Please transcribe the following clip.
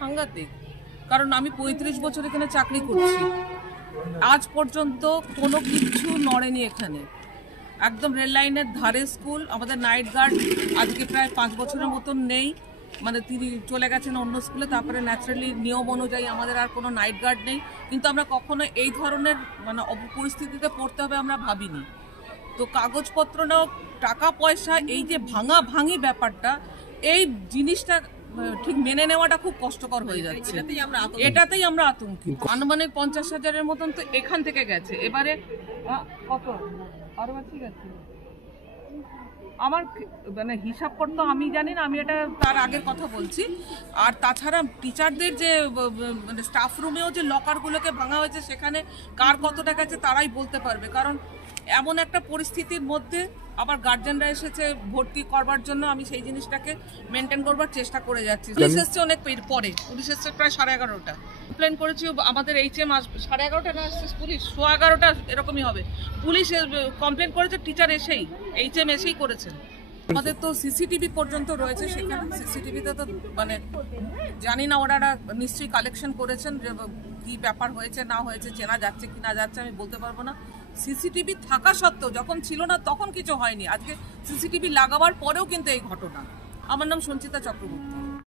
সাংঘাতিক। কারণ আমি 35 বছর এখানে চাকরি করছি, আজ পর্যন্ত কোনো কিছু নড়েনি এখানে। একদম রেল লাইনের ধারে স্কুল। আমাদের নাইট গার্ড আজকে প্রায় 5 বছরের মতন নেই, মানে তিনি চলে গেছেন অন্য স্কুলে। তারপরে ন্যাচারালি নিয়ম অনুযায়ী আমাদের আর কোনো নাইট গার্ড নেই, কিন্তু আমরা কখনো এই ধরনের মানে পরিস্থিতিতে পড়তে হবে আমরা ভাবিনি। তো কাগজপত্র নাও, টাকা পয়সা, এই যে ভাঙা ভাঙি ব্যাপারটা, এই জিনিসটা ঠিক মেনে নেওয়াটা খুব কষ্টকর হয়ে যাচ্ছে। এটাতেই আমরা আতঙ্কিত। আনুমানিক 50,000-এর মতন তো এখান থেকে গেছে। এবারে কত আরো ঠিক আছে, আমার মানে হিসাব করতে আমি জানি না, আমি এটা তার আগের কথা বলছি। আর তাছাড়া টিচারদের যে মানে স্টাফ রুমেও যে লকারগুলোকে ভাঙা হয়েছে, সেখানে কার কত টাকা আছে তারাই বলতে পারবে। কারণ এমন একটা পরিস্থিতির মধ্যে আবার গার্জেনরা এসেছে ভর্তি করবার জন্য, আমি সেই জিনিসটাকে মেনটেন করবার চেষ্টা করে যাচ্ছি। পুলিশ এসছে অনেক পরে, পুলিশ এসছে প্রায় 11:30। কমপ্লেন করেছি আমাদের HM 11:30 না, পুলিশ 11:15 এরকমই হবে। পুলিশ কমপ্লেন করেছে, টিচার এসেই HM এসেই করেছেন। আমাদের তো সিসিটিভি পর্যন্ত রয়েছে সেখানে। সিসিটিভিতে তো মানে জানি না, ওরা নিশ্চয়ই কালেকশন করেছেন যে কি ব্যাপার হয়েছে না হয়েছে, চেনা যাচ্ছে কি না যাচ্ছে আমি বলতে পারবো না। সিসিটিভি থাকা সত্ত্বেও যখন ছিল না তখন কিছু হয়নি, আজকে সিসিটিভি লাগাবার পরেও কিন্তু এই ঘটনা। আমার নাম সঞ্চিতা চক্রবর্তী।